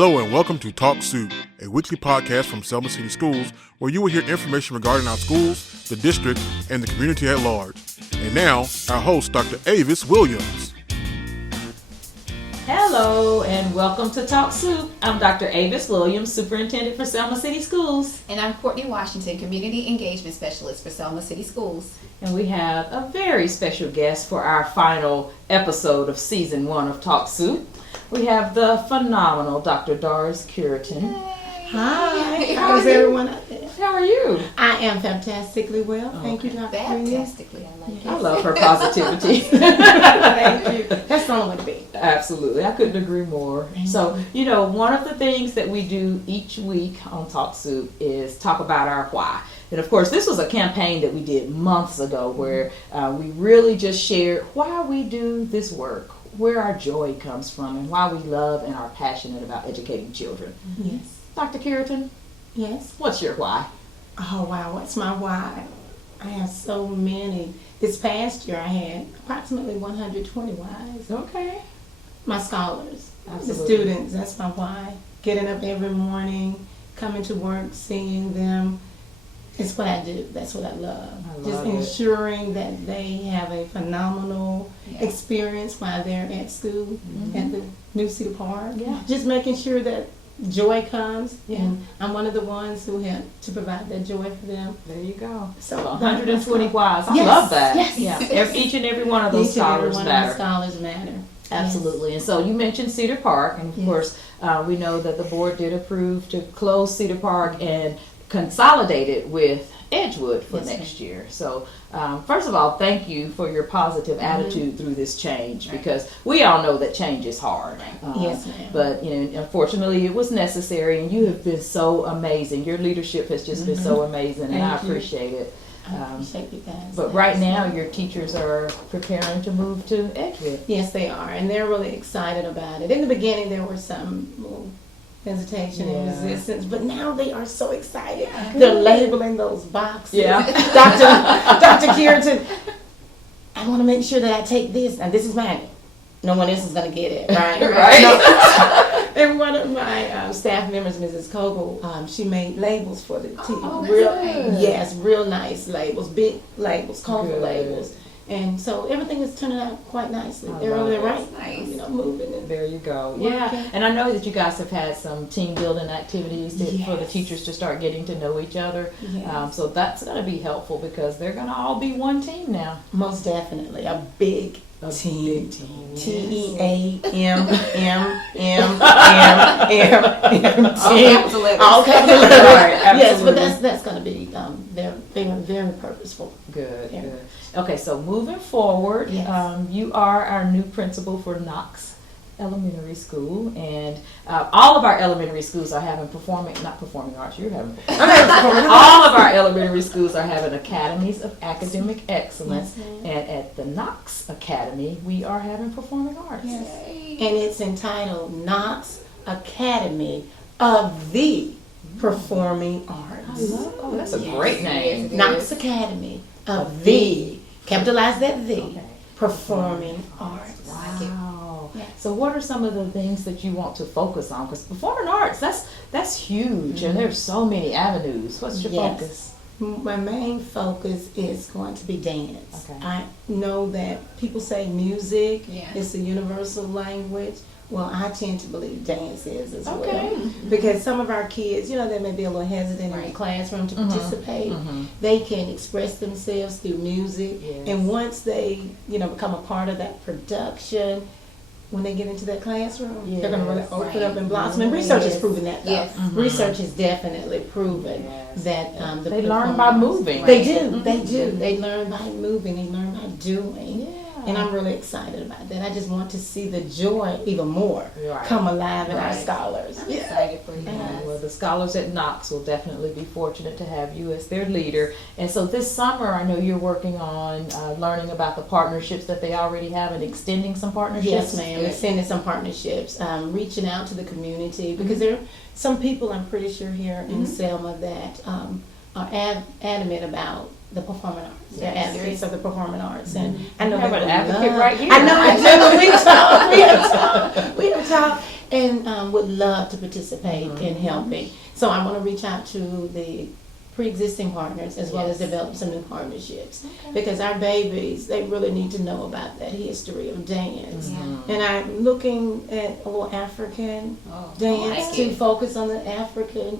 Hello and welcome to Talk Sup't, a weekly podcast from Selma City Schools where you will hear information regarding our schools, the district, and the community at large. And now, our host, Dr. Avis Williams. Hello and welcome to Talk Sup't. I'm Dr. Avis Williams, Superintendent for Selma City Schools. And I'm Courtney Washington, Community Engagement Specialist for Selma City Schools. And we have a very special guest for our final episode of Season 1 of Talk Sup't. We have the phenomenal Dr. Doris Curitan. Hi, how's everyone out there? How are you? I am fantastically well. Thank you, Dr. Fantastically, I like it. I love her positivity. Thank you. That's the only way to be. Absolutely. I couldn't agree more. So, one of the things that we do each week on Talk Sup't is talk about our why. And of course, this was a campaign that we did months ago where we really just shared why we do this work, where our joy comes from, and why we love and are passionate about educating children. Yes. Dr. Curitan, Yes. what's your why? Oh, wow. What's my why? I have so many. This past year, I had approximately 120 whys. Okay. My scholars, Absolutely. the students, that's my why. Getting up every morning, coming to work, seeing them. It's what I do. That's what I love. Just ensuring that they have a phenomenal experience while they're at school at the New Cedar Park. Yeah. Just making sure that joy comes, Yeah. and I'm one of the ones who help to provide that joy for them. There you go. So 120 whys. I Yes, love that. yes. Yeah. Each and every one of those Each and every scholars one matter. of the scholars matter. Absolutely. And so you mentioned Cedar Park, and of Yes. course, we know that the board did approve to close Cedar Park and consolidate it with Edgewood for Yes, next year. So first of all, thank you for your positive attitude through this change, because we all know that change is hard. Yes, ma'am. But unfortunately, it was necessary, and you have been so amazing. Your leadership has just been so amazing, and I Thank you. appreciate it. I appreciate you guys. But right now, your teachers are preparing to move to Edgewood. Yes, they are, and they're really excited about it. In the beginning, there was some little hesitation and resistance, but now they are so excited. They're labeling those boxes. Yeah. Dr. Curitan, I want to make sure that I take this, and this is mine. No one else is going to get it, right? Right. No. And one of my staff members, Mrs. Cogle, she made labels for the team. Real nice labels, big labels, colorful labels. And so everything is turning out quite nicely. They're over there moving. And there you go. working. Yeah, and I know that you guys have had some team building activities for the teachers to start getting to know each other. Yes. So that's going to be helpful because they're going to all be one team now. Most definitely. A big team. Big team. T-E-A-M-M-M-M-M-M. All capital letters. Right, Yes, but absolutely. that's going to be very purposeful. Good, Yeah. good. Okay, so moving forward, Yes. you are our new principal for Knox Elementary School, and all of our elementary schools are having not performing arts, you're having all of our elementary schools are having academies of academic excellence, Yes, and at the Knox Academy, we are having performing arts. Yes. And it's entitled Knox Academy of the Performing Arts. That's a great name. Knox Academy of the, capitalize that the, Okay. Performing Arts. Wow. Yes. So what are some of the things that you want to focus on? Because performing arts, that's huge, and there's so many avenues. What's your Yes. focus? My main focus is going to be dance. Okay. I know that people say music Yeah. is the universal language. Well, I tend to believe dance is as Okay. well. Because some of our kids, they may be a little hesitant in the Right. classroom to participate. Mhm. They can express themselves through music. Yes. And once they, become a part of that production, when they get into that classroom, they're going to really Yes. open Right. up and blossom. And research has proven that, though. Yes. Research has definitely proven Yes. that They learn by moving. They do. They do. They learn by moving. They learn by doing. Yeah. And I'm really excited about that. I just want to see the joy even more Right. come alive in our Right. scholars. I'm excited for you Yeah, guys. well, the scholars at Knox will definitely be fortunate to have you as their leader. And so this summer, I know you're working on learning about the partnerships that they already have and extending some partnerships. Yes, ma'am. Extending some partnerships, reaching out to the community because there are some people I'm pretty sure here in Selma that are adamant about the performing arts. They're advocates of the performing arts, and I know You have they an would advocate love- right here. I know I do. We have talked, and would love to participate in helping. So I want to reach out to the pre-existing partners as well as develop some new partnerships, because our babies, they really need to know about that history of dance. And I'm looking at a little African dance to focus on the African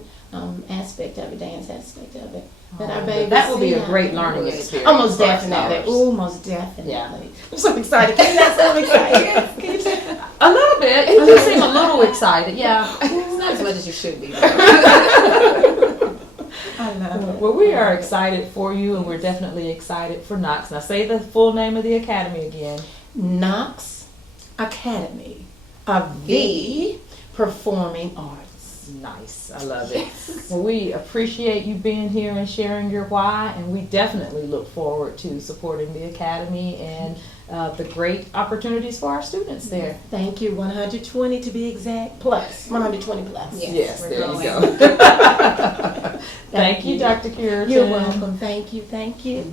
aspect of it, dance aspect of it. That our babies that will be a great learning experience. Almost definitely. Oh, most definitely. Yeah. I'm so excited. Can you not so excited? Can you tell? A little bit. You do seem a little excited. Yeah. It's not as much as you should be. I love it. Well, we are excited for you, and we're definitely excited for Knox. Now, say the full name of the academy again. Knox Academy of the Performing Arts. Nice. I love it. Well, we appreciate you being here and sharing your why, and we definitely look forward to supporting the academy and the great opportunities for our students there. Thank you. 120 to be exact, plus 120 plus. Yes, we're there growing. you go. Thank you, Dr. Curitan. You're welcome. Thank you. Thank you.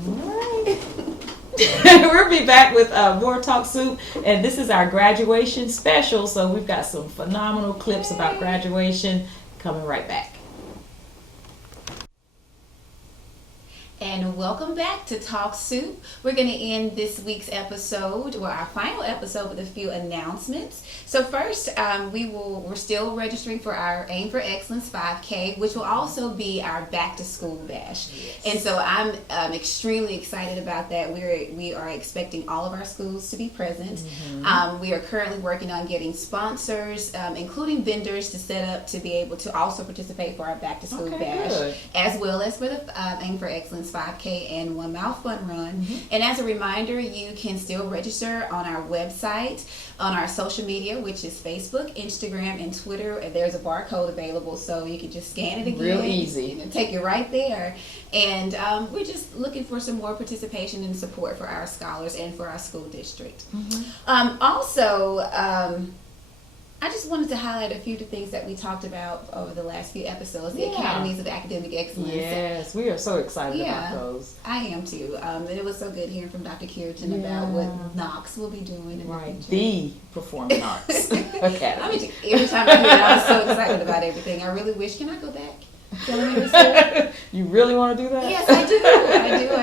We'll be back with more Talk Soup, and this is our graduation special, so we've got some phenomenal clips about graduation coming right back. And welcome back to Talk Soup. We're going to end this week's episode, or our final episode, with a few announcements. So first, we're still registering for our Aim for Excellence 5K, which will also be our back to school bash. Yes. And so I'm extremely excited about that. We are expecting all of our schools to be present. We are currently working on getting sponsors, including vendors, to set up to be able to also participate for our back to school bash, good. As well as for the Aim for Excellence 5K and 1 Mile Fun Run. And as a reminder, you can still register on our website, on our social media, which is Facebook, Instagram, and Twitter. And there's a barcode available, so you can just scan it again. Real easy. And take it right there. And we're just looking for some more participation and support for our scholars and for our school district. I just wanted to highlight a few of the things that we talked about over the last few episodes, the Academies of Academic Excellence. Yes, we are so excited about those. I am too. And it was so good hearing from Dr. Curitan about what Knox will be doing in the future. The Performing Arts Academy. I mean, every time I hear it, I'm so excited about everything. I really wish, can I go back? You really want to do that? Yes, I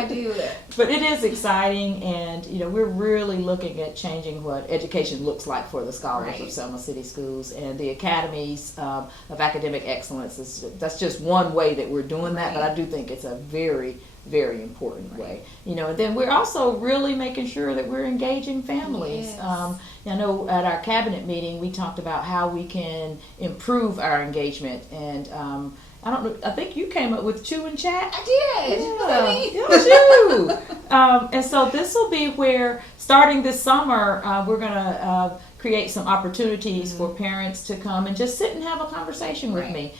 do. But it is exciting, and we're really looking at changing what education looks like for the scholars of Selma City Schools, and the academies of academic excellence. That's just one way that we're doing that, but I do think it's a very, very important way. And then we're also really making sure that we're engaging families. Yes. I know at our cabinet meeting we talked about how we can improve our engagement, and I don't know. I think you came up with Chew and Chat. I did. Yeah, it was you. And so this will be where, starting this summer, we're going to create some opportunities for parents to come and just sit and have a conversation with me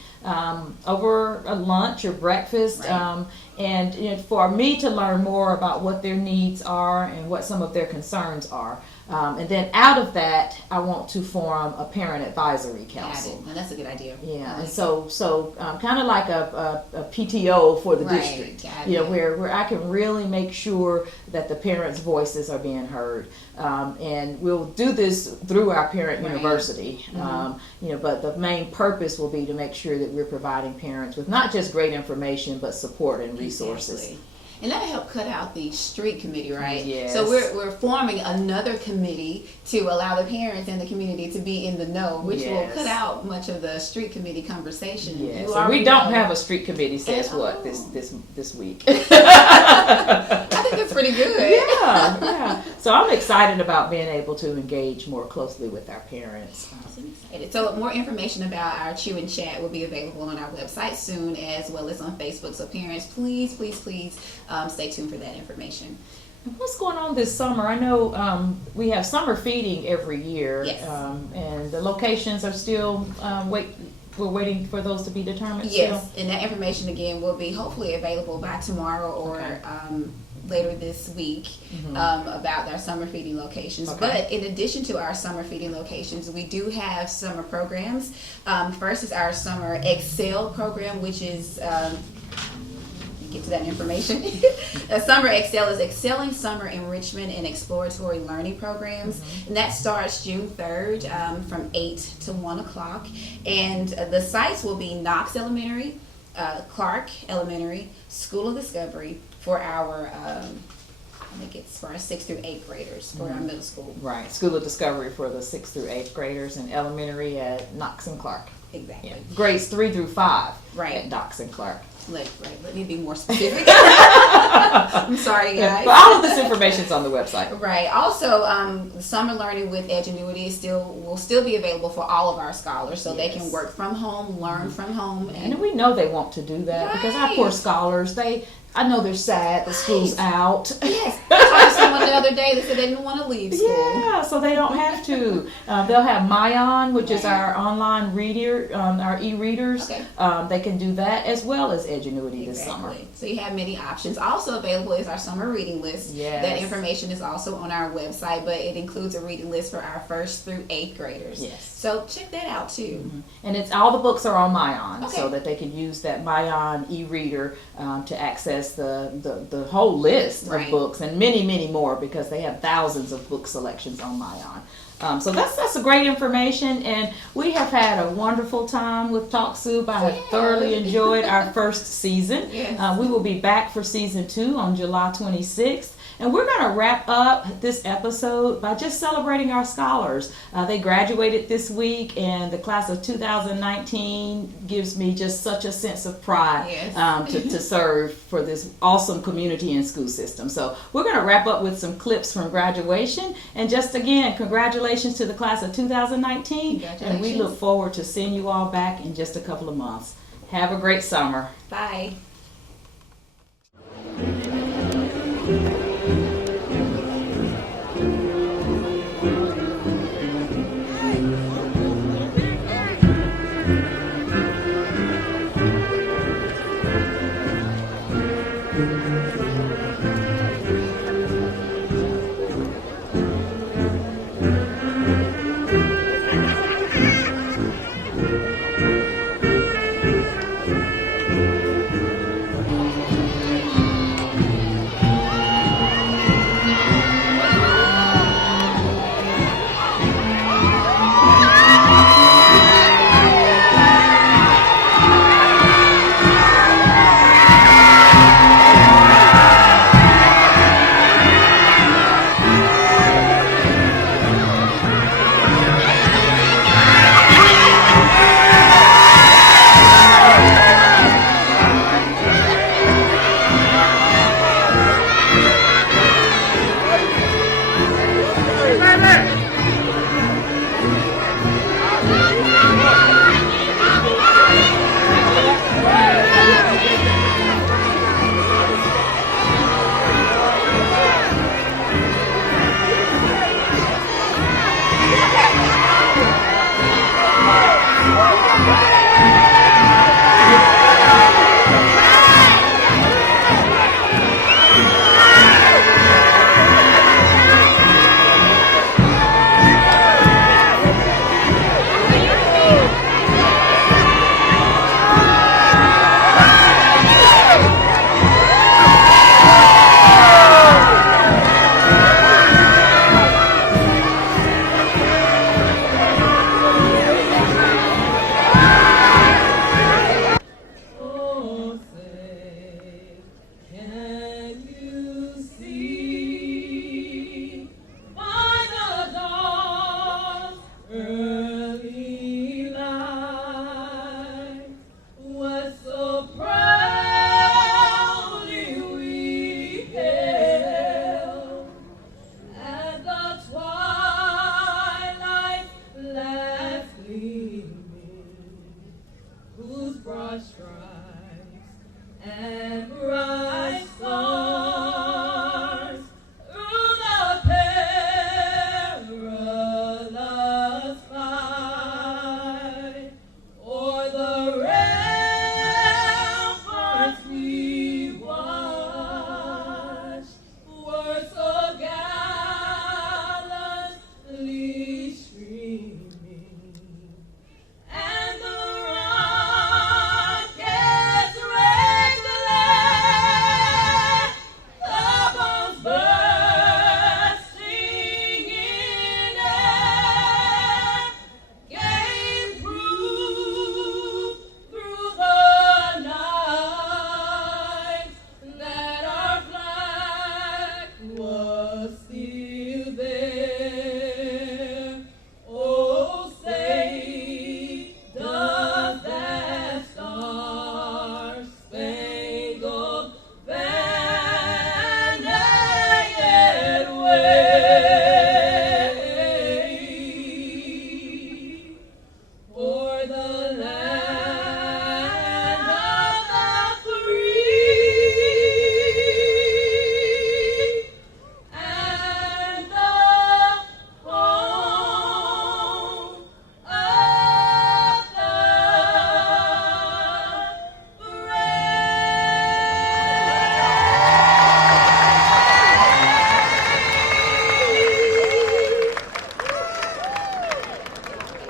over a lunch or breakfast, and for me to learn more about what their needs are and what some of their concerns are. And then out of that, I want to form a parent advisory council. And that's a good idea. Yeah, and so kind of like a PTO for the district, where I can really make sure that the parents' voices are being heard. And we'll do this through our parent university. But the main purpose will be to make sure that we're providing parents with not just great information, but support and resources. Exactly. And that'll help cut out the street committee, right? Yes. So we're forming another committee to allow the parents and the community to be in the know, which will cut out much of the street committee conversation. Yes. So we don't have a street committee says what this week. I think that's pretty good. Yeah. So I'm excited about being able to engage more closely with our parents. So more information about our Chew and Chat will be available on our website soon, as well as on Facebook. So parents, please stay tuned for that information. What's going on this summer? I know we have summer feeding every year, and the locations are still we're waiting for those to be determined. Yes, and that information again will be hopefully available by tomorrow or later this week about our summer feeding locations. But in addition to our summer feeding locations, we do have summer programs. First is our summer Excel program, which is get to that information. Summer Excel is Excelling Summer Enrichment and Exploratory Learning Programs. And that starts June 3rd from 8 to 1 o'clock. And the sites will be Knox Elementary, Clark Elementary, School of Discovery for our, I think it's for our 6th through 8th graders for our middle school. Right. School of Discovery for the 6th through 8th graders, and elementary at Knox and Clark. Exactly. Yeah. Grades 3 through 5 Right. at Knox and Clark. Let me be more specific. I'm sorry, guys. But all of this information's on the website. Right. Also, the summer learning with Edgenuity will still be available for all of our scholars, so they can work from home, learn from home, And we know they want to do that because our Right. poor scholars, I know they're sad the school's out. Yes. I talked to someone the other day that said they didn't want to leave school. Yeah, so they don't have to. They'll have Mayan, which is our online reader, our e-readers. Okay. They can do that as well as Edgenuity this summer. So you have many options. Also available is our summer reading list. Yes. That information is also on our website, but it includes a reading list for our 1st through 8th graders. Yes. So check that out too. And it's all the books are on Mayan, Okay. so that they can use that Mayan e-reader to access the whole list Right. of books and many, many more because they have thousands of book selections on Mayan. So that's a great information, and we have had a wonderful time with Talk Soup. I have thoroughly enjoyed our first season. Yes. We will be back for season 2 on July 26th. And we're going to wrap up this episode by just celebrating our scholars. They graduated this week, and the class of 2019 gives me just such a sense of pride to serve for this awesome community and school system. So we're going to wrap up with some clips from graduation. And just again, congratulations to the class of 2019. And we look forward to seeing you all back in just a couple of months. Have a great summer. Bye.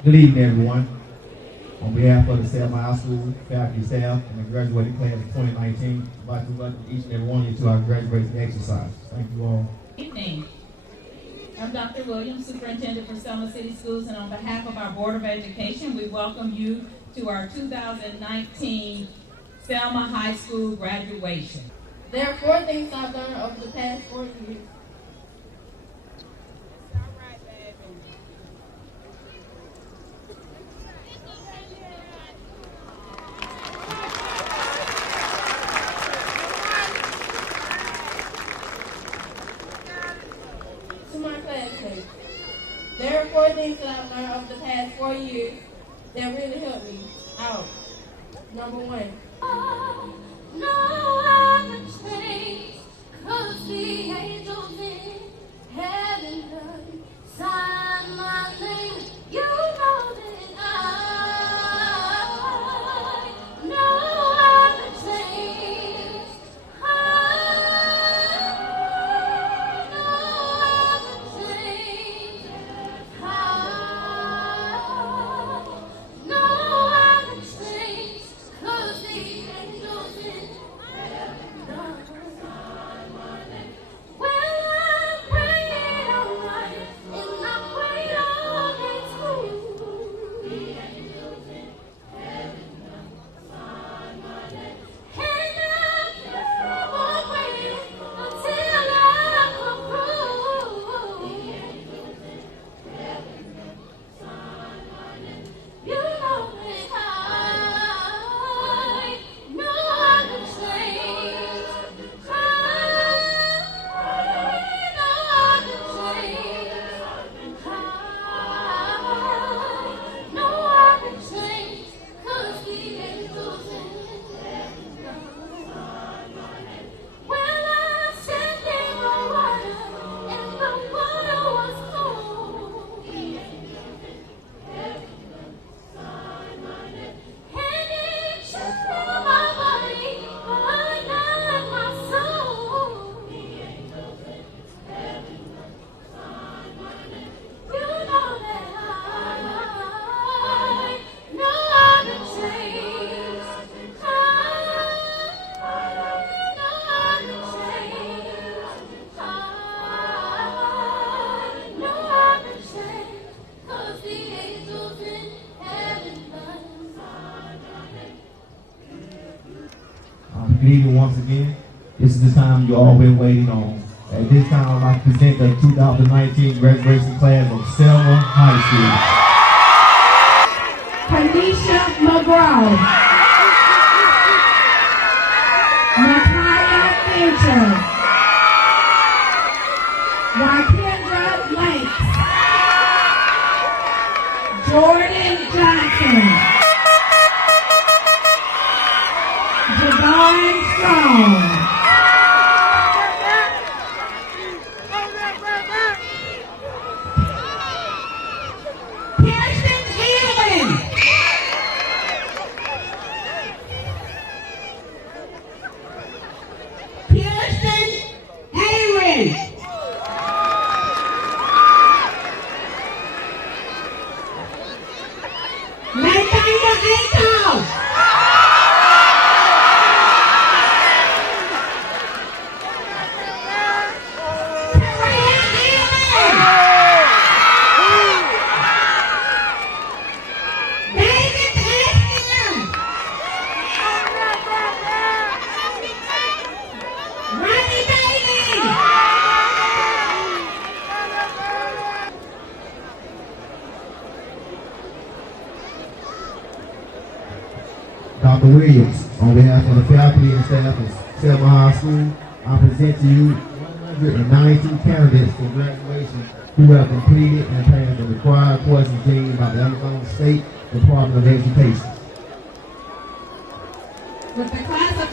Good evening, everyone. On behalf of the Selma High School faculty, staff, and the graduating class of 2019, I'd like to welcome each and every one of you to our graduation exercise. Thank you all. Good evening. I'm Dr. Williams, Superintendent for Selma City Schools, and on behalf of our Board of Education, we welcome you to our 2019 Selma High School graduation. There are 4 things I've learned over the past 4 years. To my classmates, there are 4 things that I've learned over the past 4 years that really helped me out. Number 1. No, I haven't changed, 'cause the angels in heaven done sign my name. You know that I know I haven't changed. I know I haven't changed. I know I haven't changed, 'cause the angels in heaven done sign my name. Well, I'm praying all night, and I prayed all day too. The angels in heaven done sign my name. And I keep on praying until I come through. The angels in heaven done sign my name. You know that I know I can change. Good evening once again. This is the time you all been waiting on. At this time, I'd like to present the 2019 graduation class of Selma High School. Kanisha McGraw, Nakaya Fincher, Wakendra Lakes, Jordan Johnson, Javon Strong, Kirsten Ewan, Kirsten Aaron, Nathaniel Ankle, Dr. Williams, on behalf of the faculty and staff of Selma High School, I present to you 192 candidates for graduation who have completed and passed the required courses deemed by the Arizona State Department of Education. with the class of